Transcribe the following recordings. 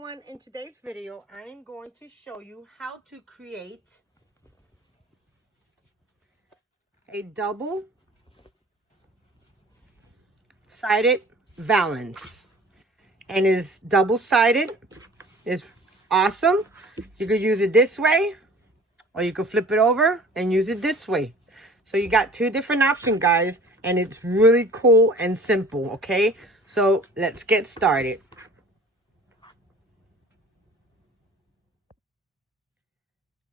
everyone, in today's video I am going to show you how to create a double-sided valance, and it's double-sided. It's awesome. You could use it this way or you could flip it over and use it this way. So you got two different options, guys, and it's really cool and simple. Okay, so let's get started.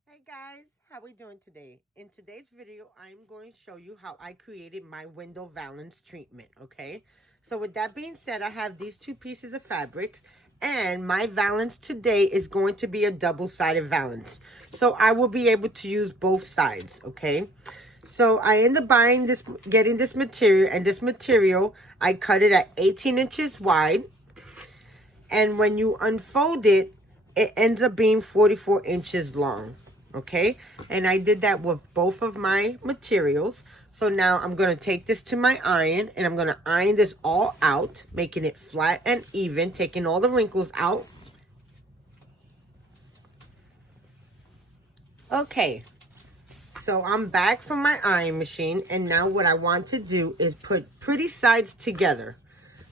Hey guys, how we doing today? In today's video, I'm going to show you how I created my window valance treatment, okay? So with that being said, I have these two pieces of fabrics, and my valance today is going to be a double-sided valance. So I will be able to use both sides, okay? So I end up getting this material, and this material, I cut it at 18 inches wide. And when you unfold it, it ends up being 44 inches long. Okay, and I did that with both of my materials. So now I'm going to take this to my iron, and I'm going to iron this all out, making it flat and even, taking all the wrinkles out. Okay, so I'm back from my iron machine, and now what I want to do is put pretty sides together.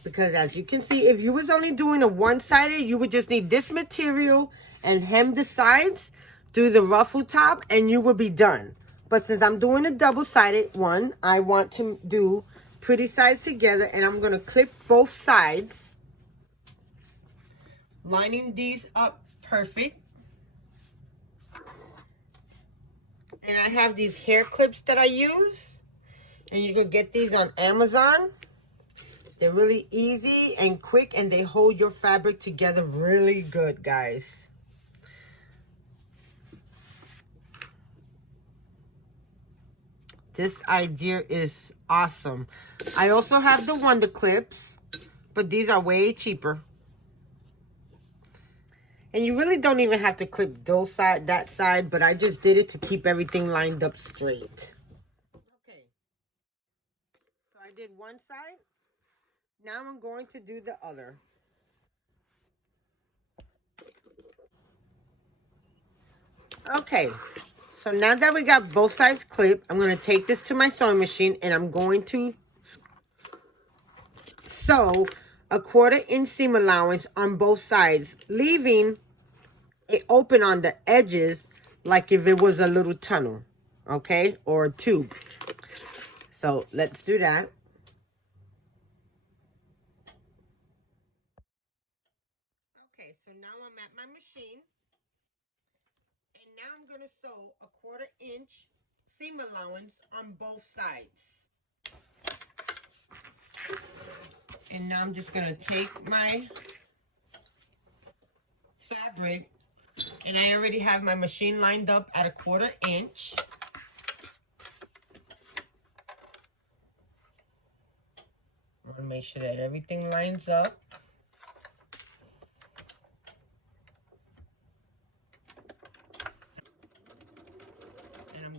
Because as you can see, if you was only doing a one-sided, you would just need this material and hem the sides, do the ruffle top, and you will be done. But since I'm doing a double-sided one, I want to do pretty sides together, and I'm going to clip both sides, lining these up perfect. And I have these hair clips that I use, and you can get these on Amazon. They're really easy and quick, and they hold your fabric together really good, guys. This idea is awesome. I also have the Wonder Clips, but these are way cheaper. And you really don't even have to clip that side, but I just did it to keep everything lined up straight. Okay. So I did one side. Now I'm going to do the other. Okay. So now that we got both sides clipped, I'm going to take this to my sewing machine, and I'm going to sew a 1/4 inch seam allowance on both sides, leaving it open on the edges like if it was a little tunnel, okay, or a tube. So let's do that. Okay, so now I'm at my machine. And now I'm going to sew a 1/4 inch seam allowance on both sides. And now I'm just going to take my fabric, and I already have my machine lined up at a 1/4 inch. I want to make sure that everything lines up.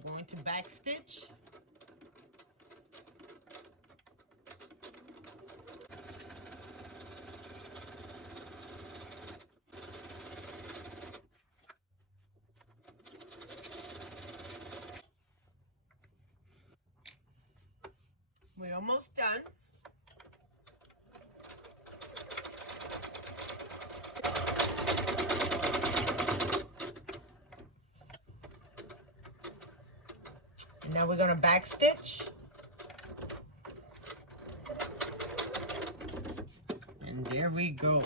Going to back stitch. We're almost done. And now we're going to back stitch. And there we go.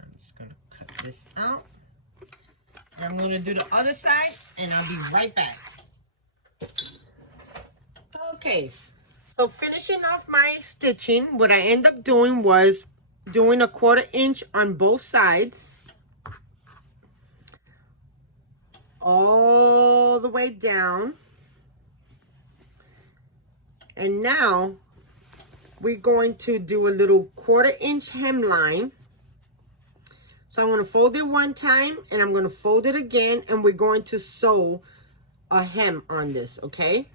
I'm just going to cut this out. And I'm going to do the other side, and I'll be right back. Okay, so finishing off my stitching, what I end up doing was doing a 1/4 inch on both sides, all the way down. And now we're going to do a little 1/4 inch hemline. So I'm going to fold it one time, and I'm going to fold it again, and we're going to sew a hem on this, okay?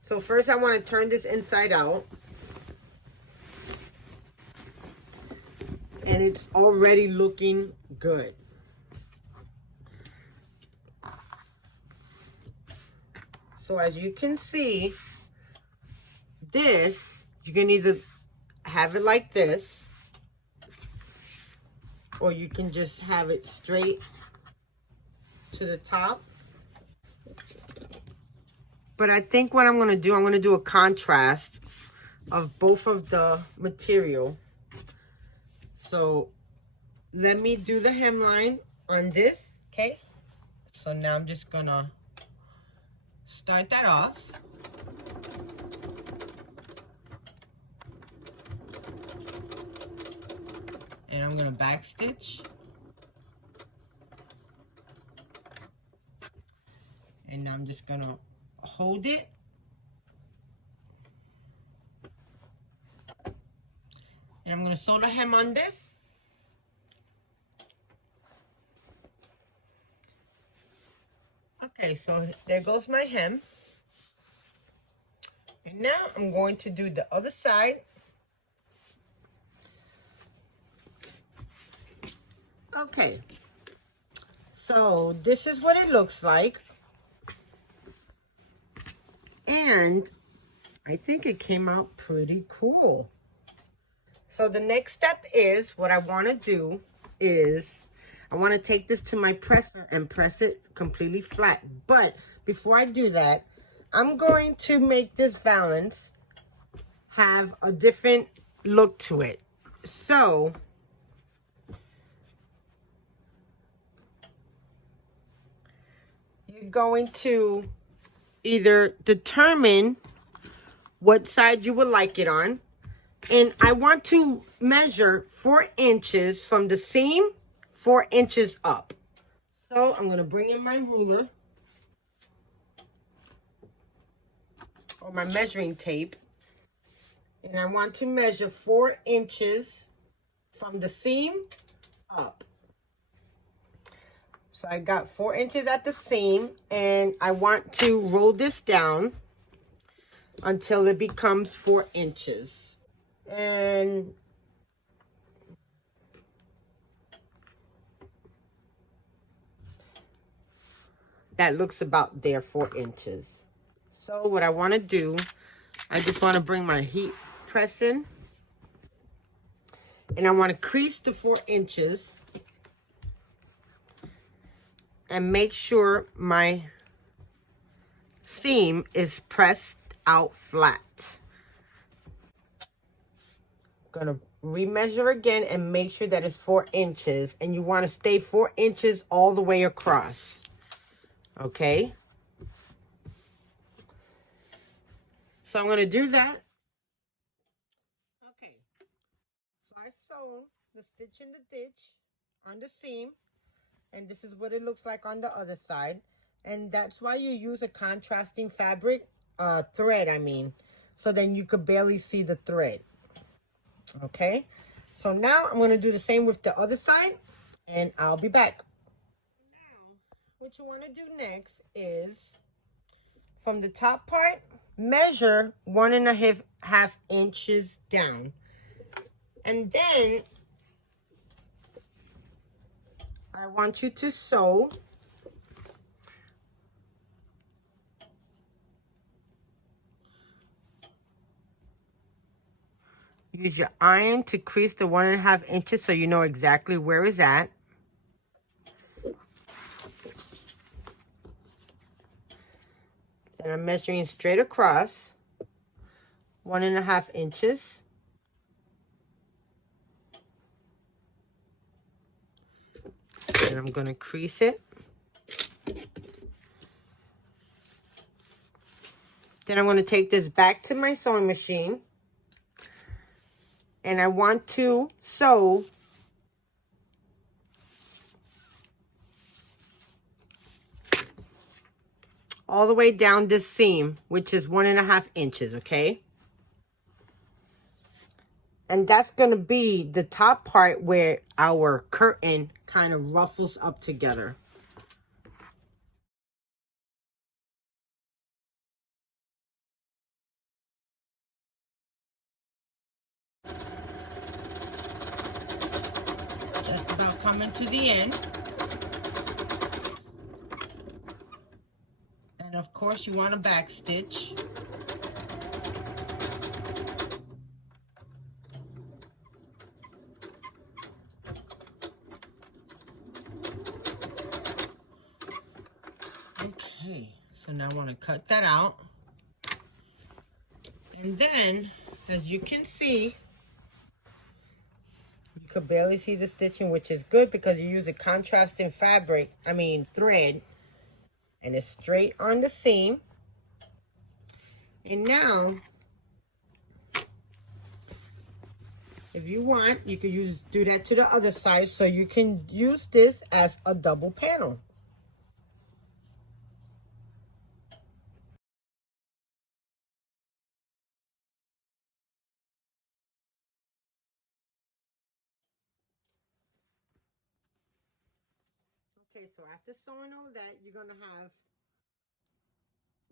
So first I want to turn this inside out. and it's already looking good. So as you can see, this, you can either have it like this, or you can just have it straight to the top. But I think what I'm going to do a contrast of both of the material. So let me do the hemline on this, okay? So now I'm just going to start that off. And I'm going to back stitch. And now I'm just going to hold it. And I'm going to sew the hem on this. Okay, so there goes my hem. And now I'm going to do the other side. Okay, so this is what it looks like. And I think it came out pretty cool. So the next step is, what I want to do is, I want to take this to my presser and press it completely flat. But before I do that, I'm going to make this valance have a different look to it. So you're going to either determine what side you would like it on. And I want to measure 4 inches from the seam, 4 inches up. So I'm going to bring in my ruler or my measuring tape. And I want to measure 4 inches from the seam up. So I got 4 inches at the seam, and I want to roll this down until it becomes 4 inches. And that looks about there, 4 inches. So what I want to do, I just want to bring my heat press in, and I want to crease the 4 inches and make sure my seam is pressed out flat. Gonna remeasure again and make sure that it's 4 inches, and you want to stay 4 inches all the way across. Okay, so I'm gonna do that. Okay, so I sewn the stitch in the ditch on the seam, and this is what it looks like on the other side. And that's why you use a contrasting fabric, thread I mean, so then you could barely see the thread. Okay, so now I'm going to do the same with the other side, and I'll be back. Now, what you want to do next is, from the top part, measure 1.5 inches down. And then, I want you to sew use your iron to crease the 1.5 inches so you know exactly where it's at. And I'm measuring straight across 1.5 inches. And I'm going to crease it. Then I'm going to take this back to my sewing machine. And I want to sew all the way down this seam, which is 1.5 inches, okay? And that's going to be the top part where our curtain kind of ruffles up together. coming to the end. And of course you want a back stitch. Okay, so now I want to cut that out. And then, as you can see, you could barely see the stitching, which is good because you use a contrasting thread, and it's straight on the seam. And now, if you want, you could do that to the other side, so you can use this as a double panel. Okay, so after sewing all that, you're gonna have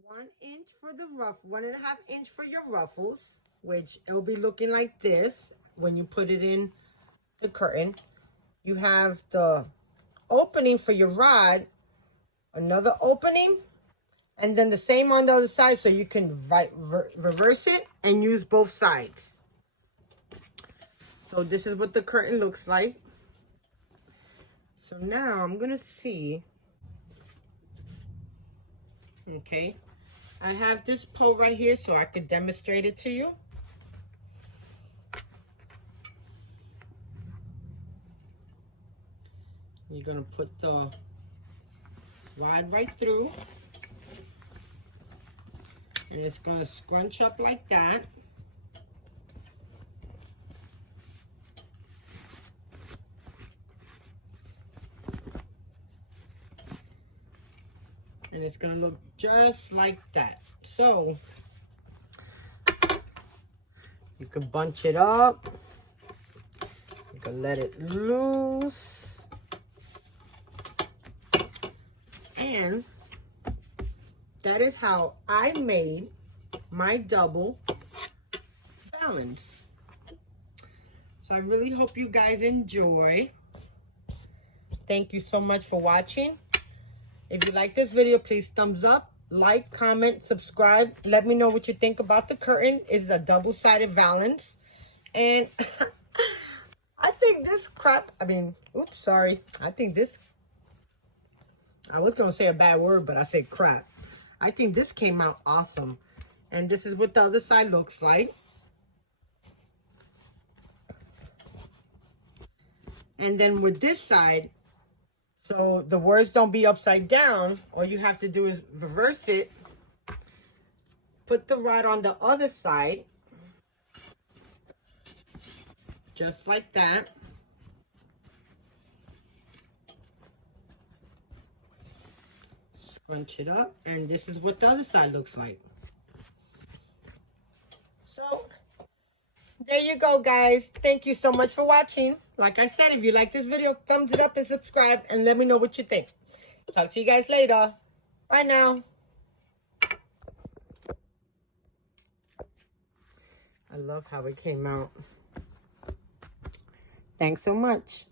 1 inch for the 1.5 inch for your ruffles, which it'll be looking like this when you put it in the curtain. You have the opening for your rod, another opening, and then the same on the other side, so you can reverse it and use both sides. So this is what the curtain looks like. So now I'm gonna see. Okay, I have this pole right here so I could demonstrate it to you. You're gonna put the rod right through, and it's gonna scrunch up like that. And it's gonna look just like that. So you can bunch it up, you can let it loose, and that is how I made my double valance. So I really hope you guys enjoy. Thank you so much for watching. If you like this video, please thumbs up, like, comment, subscribe. Let me know what you think about the curtain. It's a double-sided valance. And I think this I was going to say a bad word, but I said crap. I think this came out awesome. And this is what the other side looks like. And then with this side, so the words don't be upside down, all you have to do is reverse it, put the rod on the other side, just like that. Scrunch it up, and this is what the other side looks like. So, there you go, guys. Thank you so much for watching. Like I said, if you like this video, thumbs it up and subscribe, and let me know what you think. Talk to you guys later. Bye now. I love how it came out. Thanks so much.